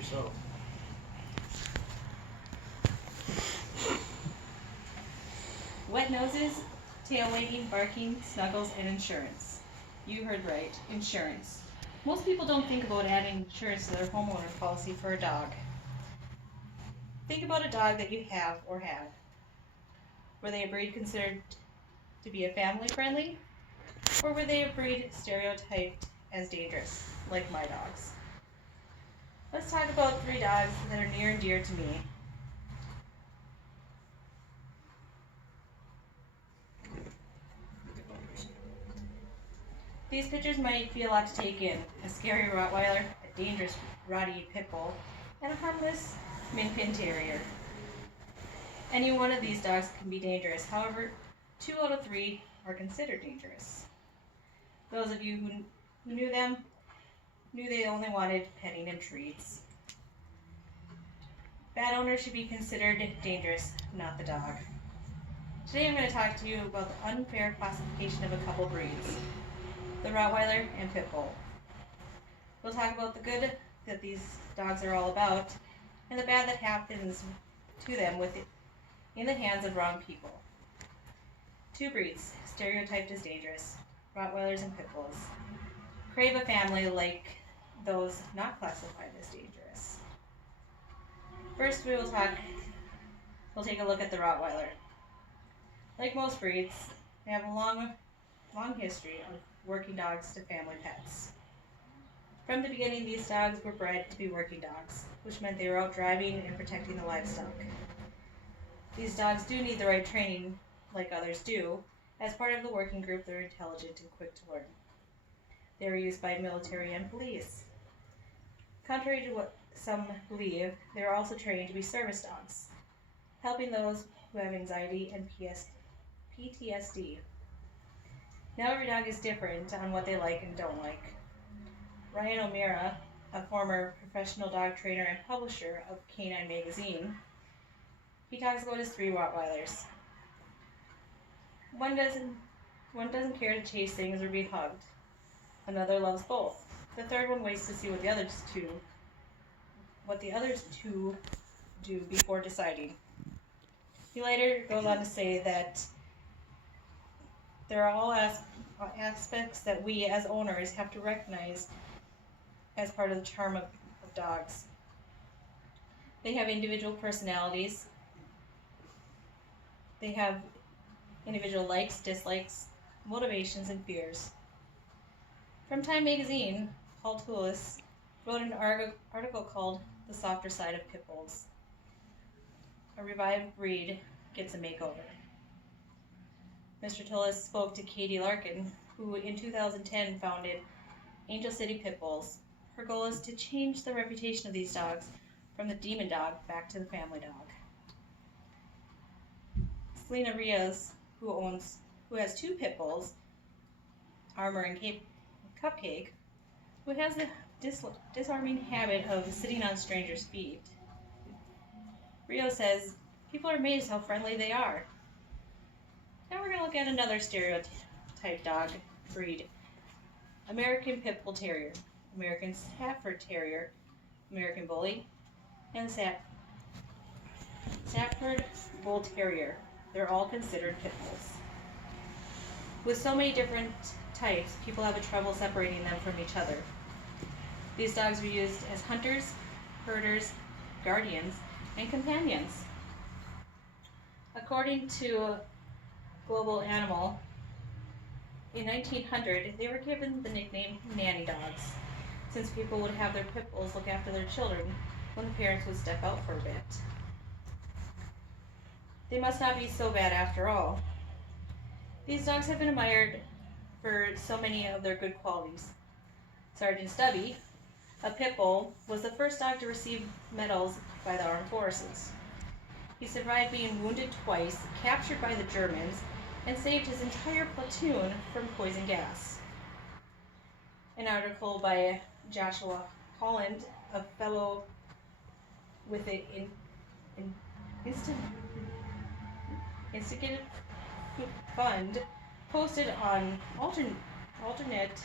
yourself. Wet noses, tail wagging, barking, snuggles, and insurance. You heard right, insurance. Most people don't think about adding insurance to their homeowner policy for a dog. Think about a dog that you have or had. Were they a breed considered to be a family friendly? Or were they a breed stereotyped as dangerous, like my dogs? Let's talk about 3 dogs that are near and dear to me. These pictures might be a lot to take in. A scary Rottweiler, a dangerous Rottie Pit Bull, and a harmless Min Pin Terrier. Any one of these dogs can be dangerous. However, 2 out of 3 are considered dangerous. Those of you who knew them knew they only wanted petting and treats. Bad owners should be considered dangerous, not the dog. Today I'm going to talk to you about the unfair classification of a couple breeds, the Rottweiler and Pit Bull. We'll talk about the good that these dogs are all about, and the bad that happens to them in the hands of wrong people. 2 breeds, stereotyped as dangerous, Rottweilers and Pit Bulls. Crave a family like those not classified as dangerous. First we'll take a look at the Rottweiler. Like most breeds, they have a long history of working dogs to family pets. From the beginning, these dogs were bred to be working dogs, which meant they were out driving and protecting the livestock. These dogs do need the right training, like others do. As part of the working group, they're intelligent and quick to learn. They were used by military and police. Contrary to what some believe, they are also trained to be service dogs, helping those who have anxiety and PTSD. Now every dog is different on what they like and don't like. Ryan O'Meara, a former professional dog trainer and publisher of Canine Magazine, he talks about his 3 Rottweilers. One doesn't care to chase things or be hugged. Another loves both. The third one waits to see what the others two do before deciding. He later goes on to say that there are all aspects that we as owners have to recognize as part of the charm of dogs. They have individual personalities. They have individual likes, dislikes, motivations, and fears. From Time Magazine, Paul Toulis wrote an article called The Softer Side of Pit Bulls. A revived breed gets a makeover. Mr. Toulis spoke to Katie Larkin, who in 2010 founded Angel City Pit Bulls. Her goal is to change the reputation of these dogs from the demon dog back to the family dog. Selena Rios, who has 2 pit bulls, Armor and Cupcake, who has the disarming habit of sitting on strangers' feet. Rio says, people are amazed how friendly they are. Now we're going to look at another stereotype dog breed. American Pit Bull Terrier, American Stafford Terrier, American Bully, and the Stafford Bull Terrier. They're all considered pit bulls. With so many different types, people have trouble separating them from each other. These dogs are used as hunters, herders, guardians, and companions. According to Global Animal, in 1900, they were given the nickname nanny dogs, since people would have their pit bulls look after their children when the parents would step out for a bit. They must not be so bad after all. These dogs have been admired for so many of their good qualities. Sergeant Stubby, a pit bull, was the first dog to receive medals by the armed forces. He survived being wounded twice, captured by the Germans, and saved his entire platoon from poison gas. An article by Joshua Holland, a fellow with the Institute Fund, posted on alternate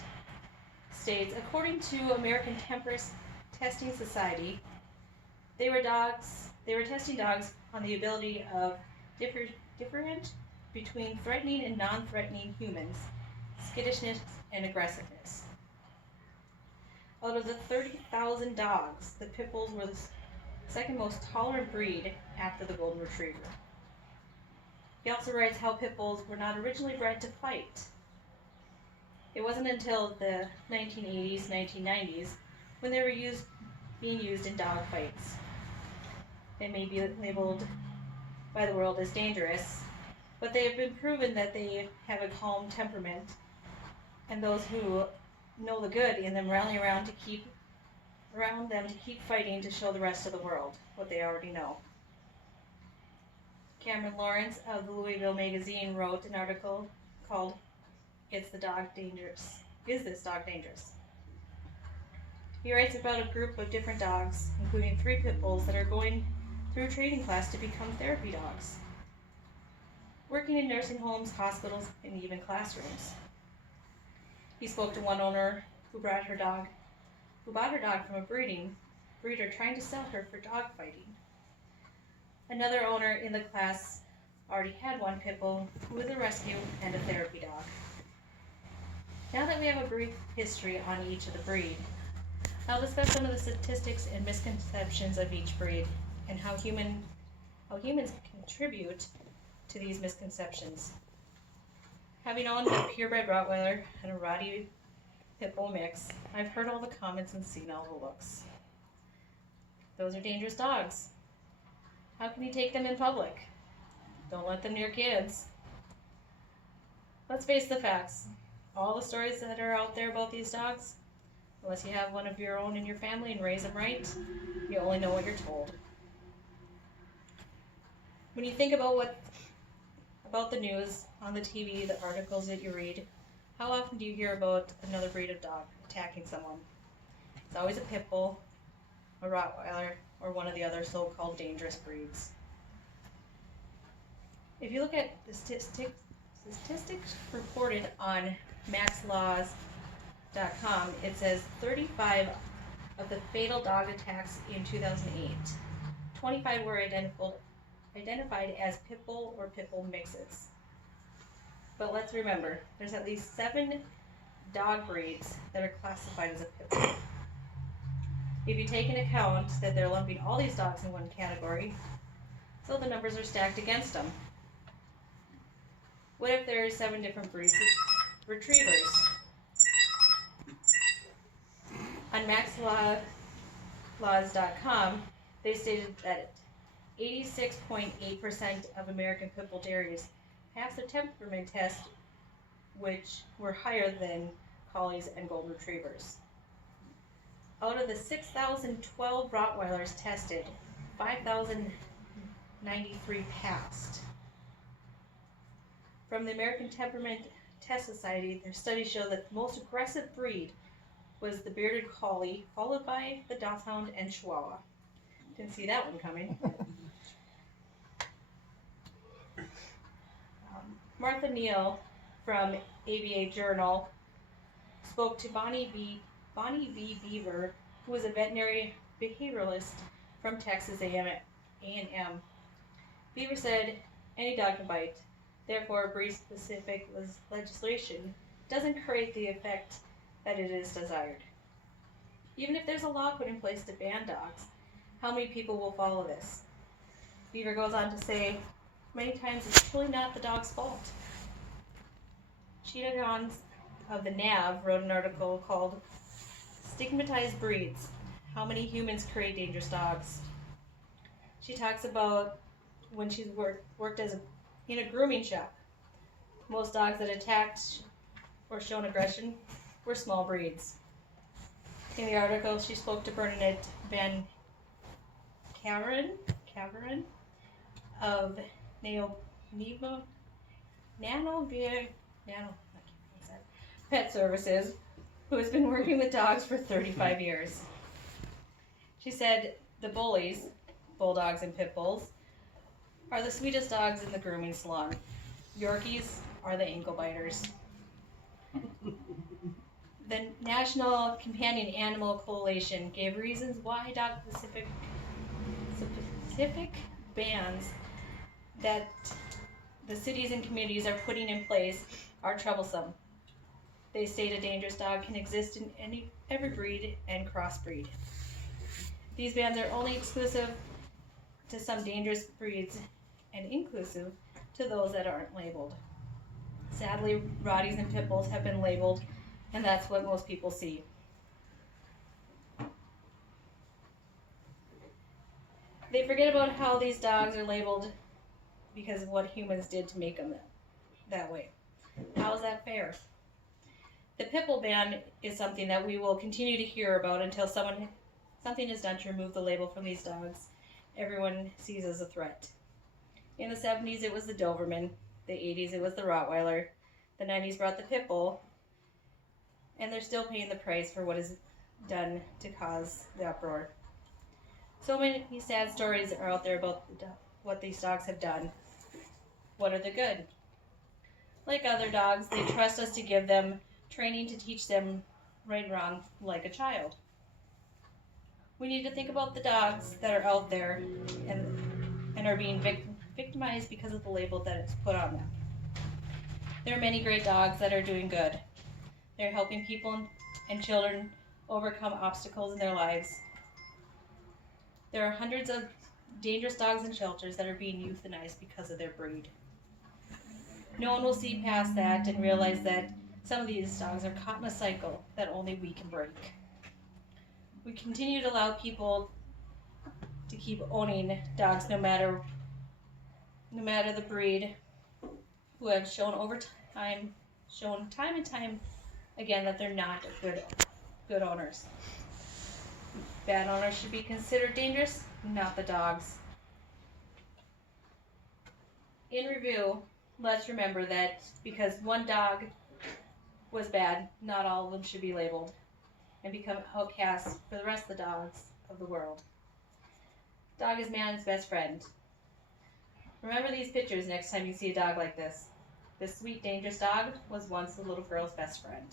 states, according to American Temperance Testing Society, They were testing dogs on the ability of different between threatening and non-threatening humans, skittishness and aggressiveness. Out of the 30,000 dogs, the pit bulls were the second most tolerant breed after the golden retriever. He also writes how pit bulls were not originally bred to fight. It wasn't until the 1980s, 1990s when they were being used in dog fights. They may be labeled by the world as dangerous, but they have been proven that they have a calm temperament, and those who know the good in them rally around them to keep fighting to show the rest of the world what they already know. Cameron Lawrence of the Louisville Magazine wrote an article called "Is this dog dangerous?" He writes about a group of different dogs, including 3 pit bulls that are going through training class to become therapy dogs, working in nursing homes, hospitals, and even classrooms. He spoke to one owner who bought her dog from a breeder trying to sell her for dog fighting. Another owner in the class already had one pit bull who was a rescue and a therapy dog. Now that we have a brief history on each of the breed, I'll discuss some of the statistics and misconceptions of each breed and how humans contribute to these misconceptions. Having owned a purebred Rottweiler and a Rottie pit bull mix, I've heard all the comments and seen all the looks. Those are dangerous dogs. How can you take them in public? Don't let them near kids. Let's face the facts. All the stories that are out there about these dogs, unless you have one of your own in your family and raise them right, you only know what you're told. When you think about the news, on the TV, the articles that you read, how often do you hear about another breed of dog attacking someone? It's always a pit bull, a Rottweiler, or one of the other so-called dangerous breeds. If you look at the statistics reported on maxlaws.com, it says 35 of the fatal dog attacks in 2008. 25 were identified as pit bull or pit bull mixes. But let's remember, there's at least 7 dog breeds that are classified as a pit bull. If you take into account that they're lumping all these dogs in one category, so the numbers are stacked against them. What if there are 7 different breeds of retrievers? On maxlaws.com, they stated that 86.8% of American pit bull terriers passed the temperament test, which were higher than collies and golden retrievers. Out of the 6,012 Rottweilers tested, 5,093 passed. From the American Temperament Test Society, their studies show that the most aggressive breed was the bearded collie, followed by the Dachshund and Chihuahua. Didn't see that one coming. Martha Neal from ABA Journal spoke to Bonnie V. Beaver, who was a veterinary behavioralist from Texas A&M. Beaver said, "Any dog can bite. Therefore, breed-specific legislation doesn't create the effect that it is desired. Even if there's a law put in place to ban dogs, how many people will follow this?" Beaver goes on to say, many times it's truly not the dog's fault. Sheena Johns of the NAV wrote an article called "Stigmatized Breeds: How Many Humans Create Dangerous Dogs." She talks about when she's worked in a grooming shop. Most dogs that attacked or shown aggression were small breeds. In the article, she spoke to Bernadette Van Kaveren of Pet Services, who has been working with dogs for 35 years. She said the bullies, bulldogs and pit bulls, are the sweetest dogs in the grooming salon. Yorkies are the ankle biters. The National Companion Animal Coalition gave reasons why dog-specific specific bans that the cities and communities are putting in place are troublesome. They state a dangerous dog can exist in every breed and crossbreed. These bans are only exclusive to some dangerous breeds and inclusive to those that aren't labeled. Sadly, Rotties and Pit Bulls have been labeled, and that's what most people see. They forget about how these dogs are labeled because of what humans did to make them that way. How is that fair? The Pit Bull ban is something that we will continue to hear about until something is done to remove the label from these dogs everyone sees as a threat. In the 70s, it was the Doberman. The 80s, it was the Rottweiler. The 90s brought the Pit Bull. And they're still paying the price for what is done to cause the uproar. So many sad stories are out there about what these dogs have done. What are the good? Like other dogs, they trust us to give them training to teach them right and wrong like a child. We need to think about the dogs that are out there and are being victimized because of the label that is put on them. There are many great dogs that are doing good. They're helping people and children overcome obstacles in their lives. There are hundreds of dangerous dogs in shelters that are being euthanized because of their breed. No one will see past that and realize that some of these dogs are caught in a cycle that only we can break. We continue to allow people to keep owning dogs no matter the breed, who have shown time and time again that they're not good owners. Bad owners should be considered dangerous, not the dogs. In review, let's remember that because one dog was bad, not all of them should be labeled and become outcasts for the rest of the dogs of the world. Dog is man's best friend. Remember these pictures next time you see a dog like this. This sweet, dangerous dog was once the little girl's best friend.